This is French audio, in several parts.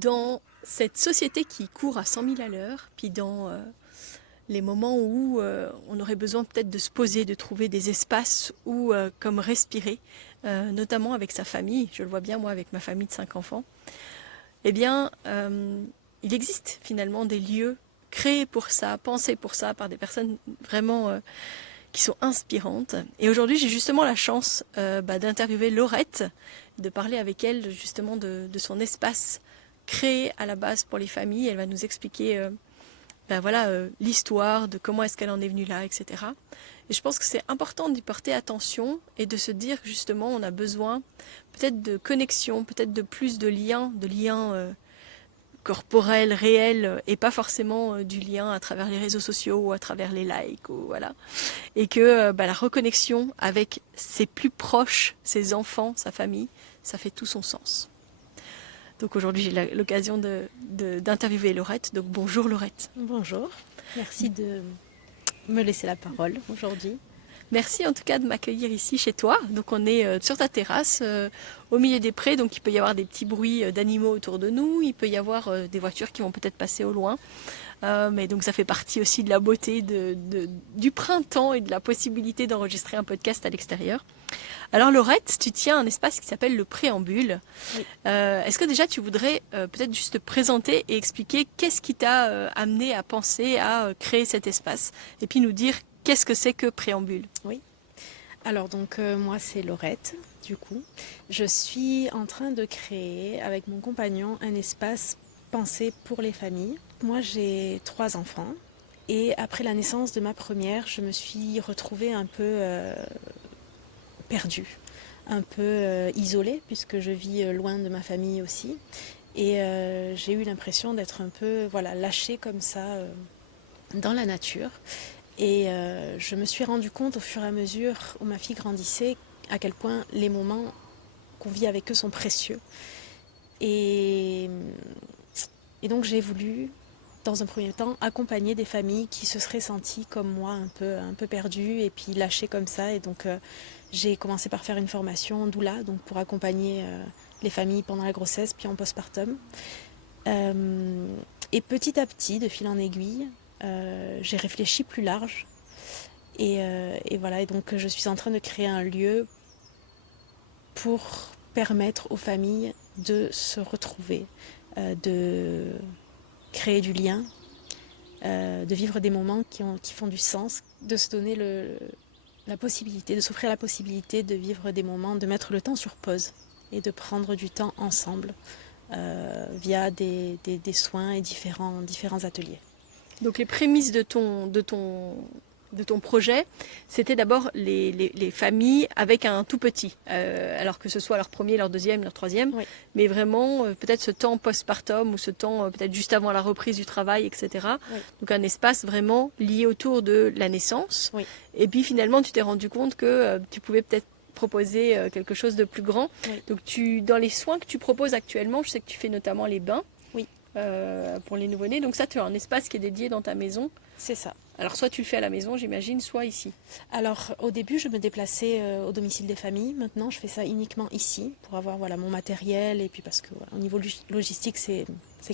dans cette société qui court à 100 000 à l'heure, puis dans les moments où on aurait besoin peut-être de se poser, de trouver des espaces où comme respirer, notamment avec sa famille, je le vois bien moi avec ma famille de 5 enfants, eh bien il existe finalement des lieux créés pour ça, pensés pour ça par des personnes vraiment qui sont inspirantes. Et aujourd'hui, j'ai justement la chance d'interviewer Laurette, de parler avec elle justement de son espace créé à la base pour les familles. Elle va nous expliquer l'histoire de comment est-ce qu'elle en est venue là, etc. Et je pense que c'est important d'y porter attention et de se dire que justement, on a besoin peut-être de connexion, peut-être de plus de liens corporel, réel, et pas forcément du lien à travers les réseaux sociaux ou à travers les likes. Ou, voilà. Et que la reconnexion avec ses plus proches, ses enfants, sa famille, ça fait tout son sens. Donc aujourd'hui, j'ai l'occasion d'interviewer Laurette. Donc bonjour Laurette. Bonjour, merci de me laisser la parole aujourd'hui. Merci en tout cas de m'accueillir ici chez toi. Donc on est sur ta terrasse, au milieu des prés, donc il peut y avoir des petits bruits d'animaux autour de nous, il peut y avoir des voitures qui vont peut-être passer au loin. Mais donc ça fait partie aussi de la beauté du printemps et de la possibilité d'enregistrer un podcast à l'extérieur. Alors Laurette, tu tiens un espace qui s'appelle le Préambule. Oui. Est-ce que déjà tu voudrais peut-être juste te présenter et expliquer qu'est-ce qui t'a amené à penser à créer cet espace et puis nous dire qu'est-ce que c'est que Préambule? Oui. Alors donc moi c'est Laurette du coup. Je suis en train de créer avec mon compagnon un espace pensé pour les familles. Moi j'ai 3 enfants et après la naissance de ma première, je me suis retrouvée un peu perdue, un peu isolée puisque je vis loin de ma famille aussi. Et j'ai eu l'impression d'être un peu lâchée comme ça dans la nature. Et je me suis rendu compte au fur et à mesure où ma fille grandissait à quel point les moments qu'on vit avec eux sont précieux. Et donc j'ai voulu, dans un premier temps, accompagner des familles qui se seraient senties comme moi un peu perdues et puis lâchées comme ça. Et donc j'ai commencé par faire une formation doula, donc pour accompagner les familles pendant la grossesse puis en postpartum. Et petit à petit, de fil en aiguille, j'ai réfléchi plus large et voilà, et donc je suis en train de créer un lieu pour permettre aux familles de se retrouver, de créer du lien, de vivre des moments qui font du sens, de se donner la possibilité, de s'offrir la possibilité de vivre des moments, de mettre le temps sur pause et de prendre du temps ensemble via des soins et différents ateliers. Donc les prémices de ton projet, c'était d'abord les familles avec un tout petit, alors que ce soit leur premier, leur deuxième, leur troisième, Oui. mais vraiment peut-être ce temps postpartum ou ce temps peut-être juste avant la reprise du travail, etc. Oui. Donc un espace vraiment lié autour de la naissance. Oui. Et puis finalement, tu t'es rendu compte que tu pouvais peut-être proposer quelque chose de plus grand. Oui. Donc dans les soins que tu proposes actuellement, je sais que tu fais notamment les bains. Oui. Pour les nouveau-nés. Donc ça, tu as un espace qui est dédié dans ta maison. C'est ça. Alors soit tu le fais à la maison, j'imagine, soit ici. Alors au début, je me déplaçais au domicile des familles. Maintenant, je fais ça uniquement ici pour avoir mon matériel et puis parce que au niveau logistique, c'est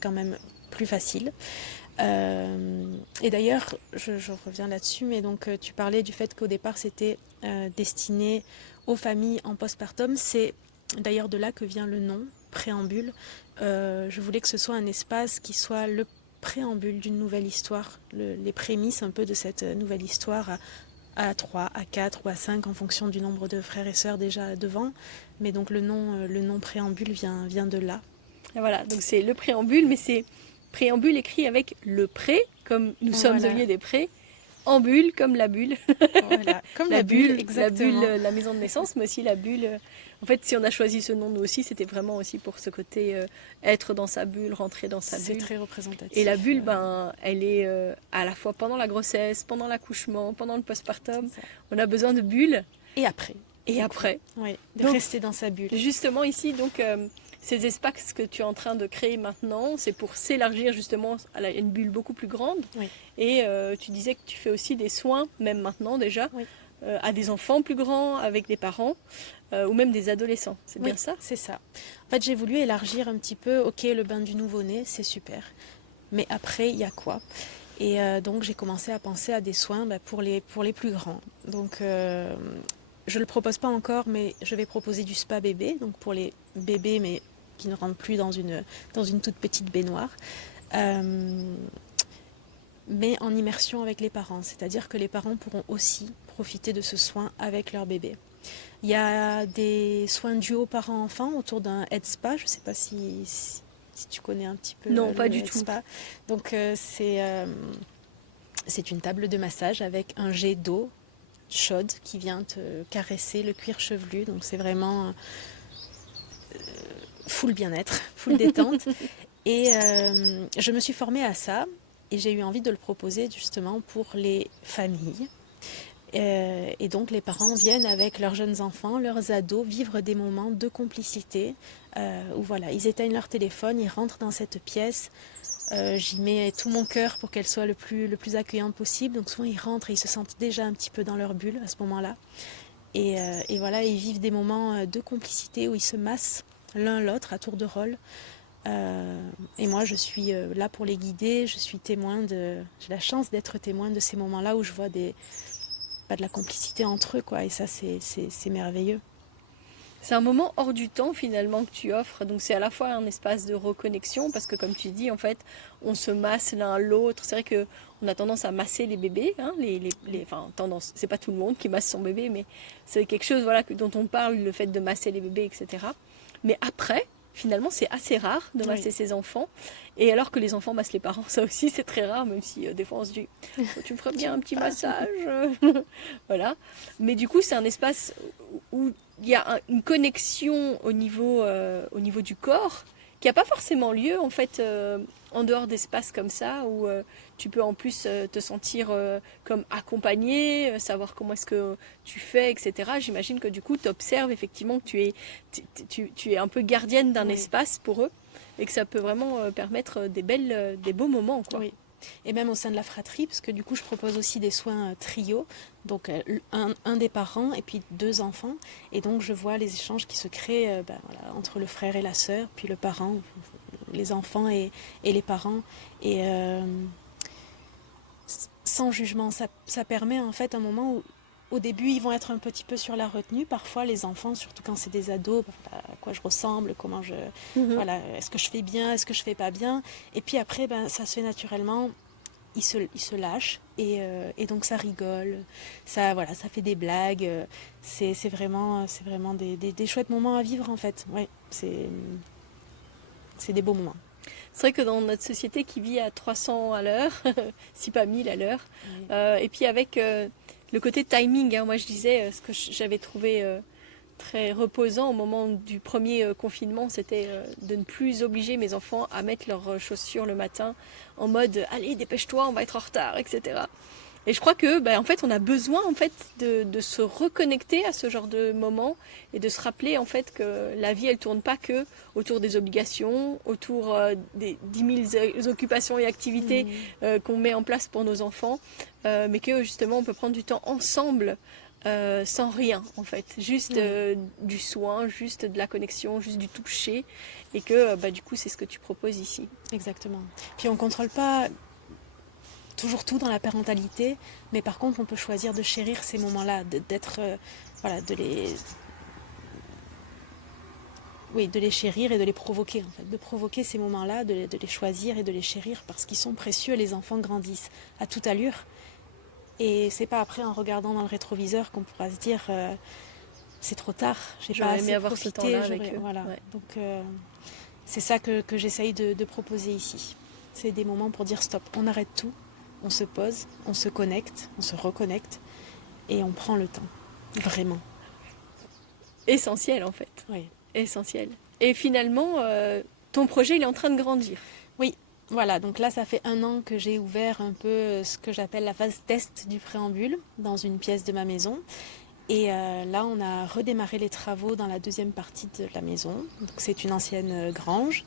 quand même plus facile. Et d'ailleurs, je reviens là-dessus, mais donc tu parlais du fait qu'au départ, c'était destiné aux familles en postpartum. C'est d'ailleurs de là que vient le nom, Préambule. Je voulais que ce soit un espace qui soit le préambule d'une nouvelle histoire, les prémices un peu de cette nouvelle histoire à 3, à 4 ou à 5 en fonction du nombre de frères et sœurs déjà devant. Mais donc le nom Préambule vient de là. Et voilà, donc c'est le préambule, mais c'est préambule écrit avec le pré, comme nous sommes au milieu des prés, en bulle, comme la bulle. Voilà, comme la bulle, exactement. La bulle, la maison de naissance, mais aussi la bulle. En fait, si on a choisi ce nom, nous aussi, c'était vraiment aussi pour ce côté être dans sa bulle, rentrer dans sa bulle. C'est très représentatif. Et la bulle, elle est à la fois pendant la grossesse, pendant l'accouchement, pendant le postpartum. On a besoin de bulles. Et après. Et après. Oui, de rester dans sa bulle. Justement, ici, donc, ces espaces que tu es en train de créer maintenant, c'est pour s'élargir justement à une bulle beaucoup plus grande. Oui. Et tu disais que tu fais aussi des soins, même maintenant déjà. Oui. à des enfants plus grands, avec des parents ou même des adolescents. C'est bien ça? C'est ça. En fait, j'ai voulu élargir un petit peu, ok, le bain du nouveau-né, c'est super. Mais après, il y a quoi? Et donc, j'ai commencé à penser à des soins pour les plus grands. Donc, je ne le propose pas encore, mais je vais proposer du spa bébé, donc pour les bébés, mais qui ne rentrent plus dans une toute petite baignoire. Mais en immersion avec les parents, c'est-à-dire que les parents pourront aussi profiter de ce soin avec leur bébé. Il y a des soins duo parents-enfants autour d'un head spa, je ne sais pas si tu connais un petit peu Non, pas le du head tout. spa. Donc c'est une table de massage avec un jet d'eau chaude qui vient te caresser le cuir chevelu, donc c'est vraiment full bien-être, full détente. Et je me suis formée à ça et j'ai eu envie de le proposer justement pour les familles. Et donc les parents viennent avec leurs jeunes enfants, leurs ados, vivre des moments de complicité où voilà, ils éteignent leur téléphone, ils rentrent dans cette pièce, j'y mets tout mon cœur pour qu'elle soit le plus accueillante possible. Donc souvent ils rentrent et ils se sentent déjà un petit peu dans leur bulle à ce moment-là. Et voilà, ils vivent des moments de complicité où ils se massent l'un l'autre à tour de rôle. Et moi je suis là pour les guider, j'ai la chance d'être témoin de ces moments-là où je vois de la complicité entre eux, quoi. Et ça c'est merveilleux. C'est un moment hors du temps finalement que tu offres, donc c'est à la fois un espace de reconnexion parce que comme tu dis en fait on se masse l'un l'autre. C'est vrai que on a tendance à masser les bébés, hein, enfin tendance, c'est pas tout le monde qui masse son bébé, mais c'est quelque chose voilà dont on parle, le fait de masser les bébés, etc. Mais après finalement c'est assez rare de masser ses enfants, et alors que les enfants massent les parents, ça aussi c'est très rare, même si des fois on se dit oh, tu me ferais bien un petit massage voilà. Mais du coup c'est un espace où il y a une connexion au niveau du corps qui n'a pas forcément lieu en fait en dehors d'espaces comme ça où tu peux en plus te sentir comme accompagné, savoir comment est-ce que tu fais, etc. J'imagine que du coup tu observes effectivement que tu es un peu gardienne d'un espace pour eux et que ça peut vraiment permettre des beaux moments, quoi. Oui. Et même au sein de la fratrie, parce que du coup je propose aussi des soins trio, donc un des parents et puis 2 enfants, et donc je vois les échanges qui se créent voilà, entre le frère et la sœur, puis le parent, les enfants et les parents, et sans jugement, ça permet en fait un moment où au début ils vont être un petit peu sur la retenue, parfois les enfants, surtout quand c'est des ados, à quoi je ressemble, comment voilà, est-ce que je fais bien, est-ce que je fais pas bien, et puis après ça se fait naturellement, ils se lâchent et donc ça rigole, ça fait des blagues, c'est vraiment des chouettes moments à vivre en fait. Ouais, c'est des beaux moments. C'est vrai que dans notre société qui vit à 300 à l'heure, si pas 1000 à l'heure, et puis avec le côté timing, hein, moi je disais ce que j'avais trouvé très reposant au moment du premier confinement, c'était de ne plus obliger mes enfants à mettre leurs chaussures le matin en mode allez dépêche-toi, on va être en retard, etc. Et je crois que en fait on a besoin en fait de se reconnecter à ce genre de moment et de se rappeler en fait que la vie elle tourne pas que autour des obligations, autour des 10 000 occupations et activités qu'on met en place pour nos enfants, mais que justement on peut prendre du temps ensemble sans rien en fait, juste du soin, juste de la connexion, juste du toucher, et que du coup c'est ce que tu proposes ici. Exactement. Puis on contrôle pas toujours tout dans la parentalité, mais par contre on peut choisir de chérir ces moments-là, d'être voilà, de les chérir et de les provoquer en fait, de provoquer ces moments-là, de les choisir et de les chérir parce qu'ils sont précieux. Les enfants grandissent à toute allure et c'est pas après en regardant dans le rétroviseur qu'on pourra se dire c'est trop tard, j'ai pas assez avoir profité, ce temps-là avec eux. Voilà. Donc c'est ça que j'essaye de proposer ici. C'est des moments pour dire stop, on arrête tout, on se pose, on se connecte, on se reconnecte et on prend le temps, vraiment. Essentiel en fait. Oui. Essentiel. Et finalement, ton projet il est en train de grandir. Oui, voilà, donc là ça fait 1 an que j'ai ouvert un peu ce que j'appelle la phase test du préambule dans une pièce de ma maison. Et là on a redémarré les travaux dans la 2e partie de la maison. Donc c'est une ancienne grange.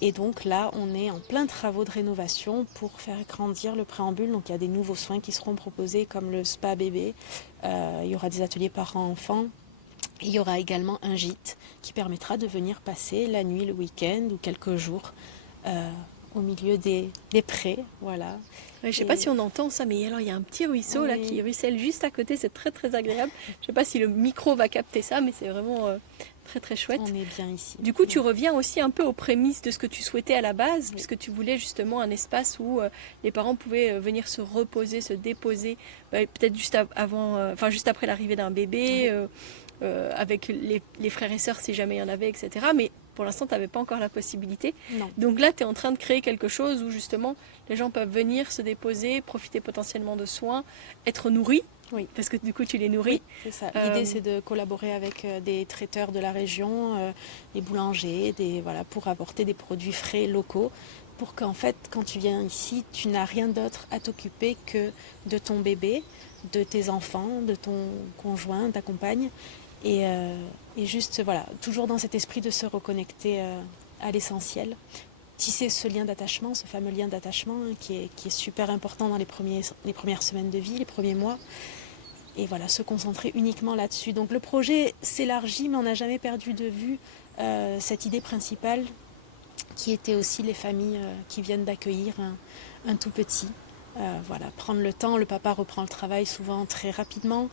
Et donc là, on est en plein travaux de rénovation pour faire grandir le préambule. Donc il y a des nouveaux soins qui seront proposés comme le spa bébé. Il y aura des ateliers parents-enfants. Et il y aura également un gîte qui permettra de venir passer la nuit, le week-end ou quelques jours au milieu des prés. Voilà. Ouais, je ne sais pas si on entend ça, mais alors il y a un petit ruisseau là qui ruisselle juste à côté, c'est très très agréable. Je ne sais pas si le micro va capter ça, mais c'est vraiment très très chouette. On est bien ici. Du coup, tu reviens aussi un peu aux prémices de ce que tu souhaitais à la base, puisque tu voulais justement un espace où les parents pouvaient venir se reposer, se déposer, peut-être juste juste après l'arrivée d'un bébé, avec les frères et sœurs si jamais il y en avait, etc. Mais pour l'instant, tu n'avais pas encore la possibilité. Non. Donc là, tu es en train de créer quelque chose où justement les gens peuvent venir se déposer, profiter potentiellement de soins, être nourris. Oui. Parce que du coup, tu les nourris. Oui, c'est ça. L'idée, c'est de collaborer avec des traiteurs de la région, des boulangers, pour apporter des produits frais locaux, pour qu'en fait, quand tu viens ici, tu n'as rien d'autre à t'occuper que de ton bébé, de tes enfants, de ton conjoint, ta compagne. Et juste, voilà, toujours dans cet esprit de se reconnecter à l'essentiel. Tisser ce lien d'attachement, ce fameux lien d'attachement qui est super important dans les premières semaines de vie, les premiers mois. Et voilà, se concentrer uniquement là-dessus. Donc le projet s'élargit, mais on n'a jamais perdu de vue cette idée principale qui était aussi les familles qui viennent d'accueillir un tout petit. Voilà, prendre le temps, le papa reprend le travail souvent très rapidement,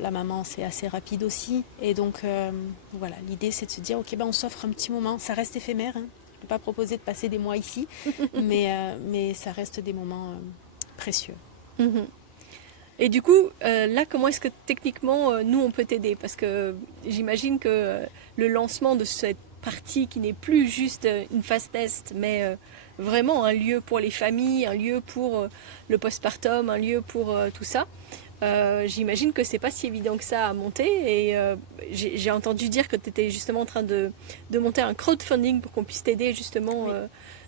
la maman c'est assez rapide aussi. Et donc voilà, l'idée c'est de se dire ok, on s'offre un petit moment, ça reste éphémère, hein. Je ne vais pas proposer de passer des mois ici, mais ça reste des moments précieux. Mm-hmm. Et du coup, là, comment est-ce que techniquement, nous, on peut t'aider? Parce que j'imagine que le lancement de cette partie qui n'est plus juste une phase test, mais vraiment un lieu pour les familles, un lieu pour le postpartum, un lieu pour tout ça, j'imagine que c'est pas si évident que ça à monter. Et j'ai entendu dire que tu étais justement en train de monter un crowdfunding pour qu'on puisse t'aider justement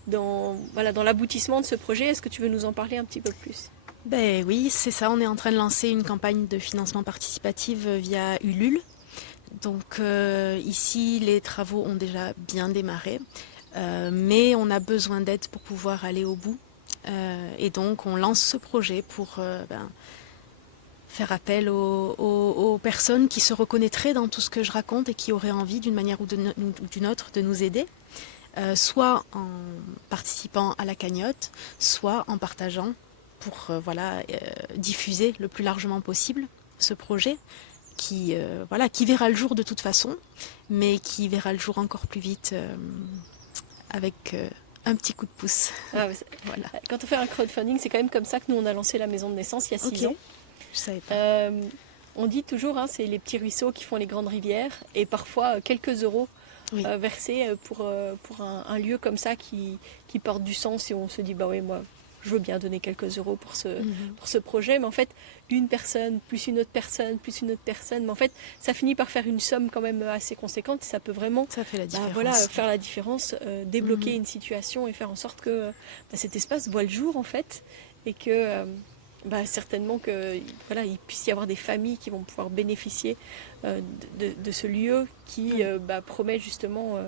dans l'aboutissement de ce projet. Est-ce que tu veux nous en parler un petit peu plus? Ben oui, c'est ça, on est en train de lancer une campagne de financement participatif via Ulule. Donc ici, les travaux ont déjà bien démarré, mais on a besoin d'aide pour pouvoir aller au bout. Et donc on lance ce projet pour faire appel aux personnes qui se reconnaîtraient dans tout ce que je raconte et qui auraient envie d'une manière ou d'une autre de nous aider. Soit en participant à la cagnotte, soit en partageant pour diffuser le plus largement possible ce projet qui verra le jour de toute façon, mais qui verra le jour encore plus vite avec un petit coup de pouce. Ah, voilà. Quand on fait un crowdfunding, c'est quand même comme ça que nous on a lancé la maison de naissance il y a 6 ans. Je savais pas. On dit toujours, c'est les petits ruisseaux qui font les grandes rivières, et parfois quelques euros versés pour un lieu comme ça qui porte du sens, et on se dit moi je veux bien donner quelques euros pour ce projet, mais en fait une personne plus une autre personne plus une autre personne, mais en fait ça finit par faire une somme quand même assez conséquente, et ça peut vraiment fait la différence. Faire la différence, débloquer une situation et faire en sorte que cet espace voit le jour en fait, et que certainement que il puisse y avoir des familles qui vont pouvoir bénéficier de ce lieu qui promet justement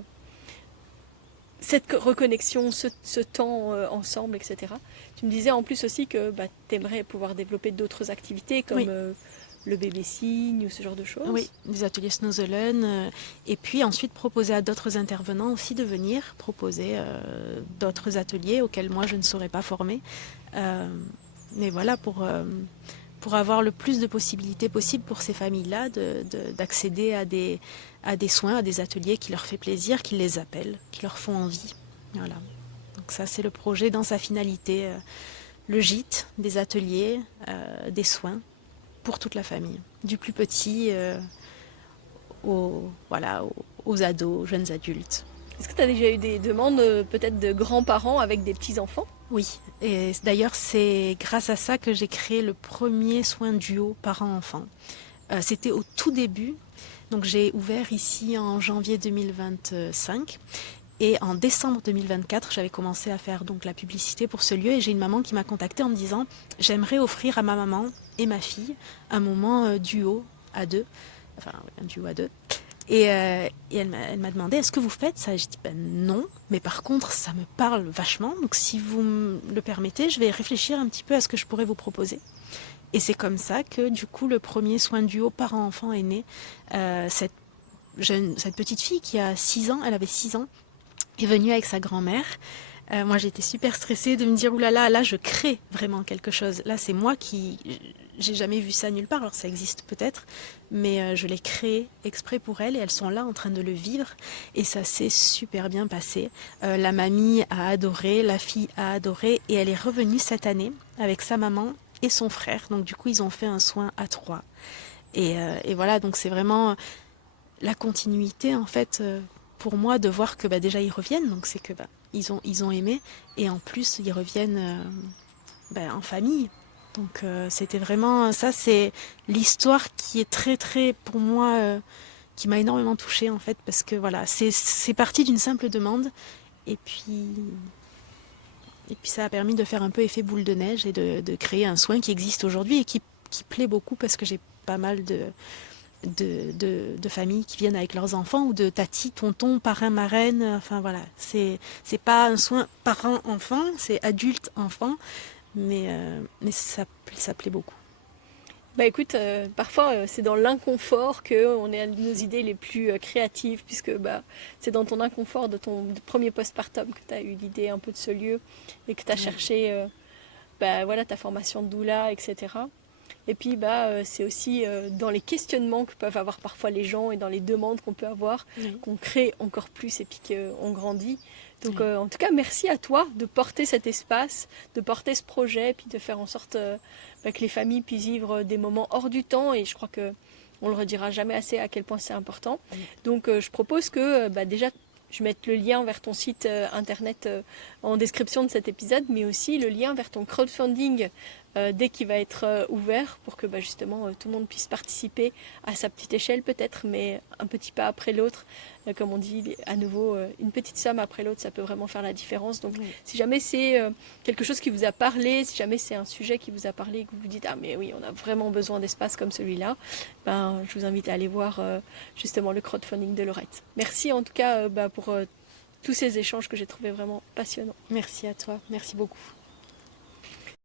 cette reconnexion, ce temps ensemble, etc. Tu me disais en plus aussi que tu aimerais pouvoir développer d'autres activités comme le bébé signe ou ce genre de choses. Oui, des ateliers Snozelen, et puis ensuite proposer à d'autres intervenants aussi de venir proposer d'autres ateliers auxquels moi je ne saurais pas former. Mais voilà, pour avoir le plus de possibilités possibles pour ces familles-là d'accéder à des soins, à des ateliers qui leur fait plaisir, qui les appellent, qui leur font envie. Voilà. Donc ça, c'est le projet dans sa finalité. Le gîte, des ateliers, des soins pour toute la famille. Du plus petit aux ados, aux jeunes adultes. Est-ce que tu as déjà eu des demandes peut-être de grands-parents avec des petits-enfants? Oui, et d'ailleurs c'est grâce à ça que j'ai créé le premier soin duo parents-enfants. C'était au tout début, donc j'ai ouvert ici en janvier 2025 et en décembre 2024 j'avais commencé à faire donc la publicité pour ce lieu, et j'ai une maman qui m'a contactée en me disant j'aimerais offrir à ma maman et ma fille un moment duo à deux, enfin un duo à deux. Et elle m'a demandé, est-ce que vous faites ça? Et je dis, ben non, mais par contre, ça me parle vachement. Donc si vous me le permettez, je vais réfléchir un petit peu à ce que je pourrais vous proposer. Et c'est comme ça que du coup, le premier soin duo parent-enfant est né. Cette petite fille qui a 6 ans, elle avait 6 ans, est venue avec sa grand-mère. Moi, j'étais super stressée de me dire, oulala, là, je crée vraiment quelque chose. Là, c'est moi qui... J'ai jamais vu ça nulle part, alors ça existe peut-être, mais je l'ai créé exprès pour elles et elles sont là en train de le vivre et ça s'est super bien passé. La mamie a adoré, la fille a adoré et elle est revenue cette année avec sa maman et son frère. Donc du coup, ils ont fait un soin à 3. Et voilà, donc c'est vraiment la continuité en fait pour moi de voir que déjà ils reviennent, donc c'est que ils ont aimé et en plus ils reviennent en famille. Donc c'était vraiment ça, c'est l'histoire qui est très très pour moi qui m'a énormément touchée en fait parce que voilà c'est parti d'une simple demande et puis ça a permis de faire un peu effet boule de neige et de créer un soin qui existe aujourd'hui et qui plaît beaucoup parce que j'ai pas mal de familles qui viennent avec leurs enfants ou de tati, tonton, parrain, marraine. Enfin voilà, c'est pas un soin parent-enfant, c'est adulte-enfant, mais ça plaît beaucoup. Bah écoute, parfois c'est dans l'inconfort qu'on est à nos idées les plus créatives, puisque c'est dans ton inconfort de ton premier postpartum que tu as eu l'idée un peu de ce lieu et que tu as cherché voilà, ta formation de doula, etc. Et puis c'est aussi dans les questionnements que peuvent avoir parfois les gens et dans les demandes qu'on peut avoir qu'on crée encore plus et puis qu'on grandit. Donc en tout cas, merci à toi de porter cet espace, de porter ce projet, puis de faire en sorte que les familles puissent vivre des moments hors du temps. Et je crois que on le redira jamais assez à quel point c'est important. Donc je propose que déjà je mette le lien vers ton site internet en description de cet épisode, mais aussi le lien vers ton crowdfunding dès qu'il va être ouvert pour que justement tout le monde puisse participer à sa petite échelle peut-être, mais un petit pas après l'autre. Comme on dit à nouveau, une petite somme après l'autre, ça peut vraiment faire la différence. Donc si jamais c'est quelque chose qui vous a parlé, si jamais c'est un sujet qui vous a parlé et que vous vous dites « Ah mais oui, on a vraiment besoin d'espace comme celui-là », je vous invite à aller voir justement le crowdfunding de Laurette. Merci en tout cas pour tous ces échanges que j'ai trouvé vraiment passionnants. Merci à toi, merci beaucoup.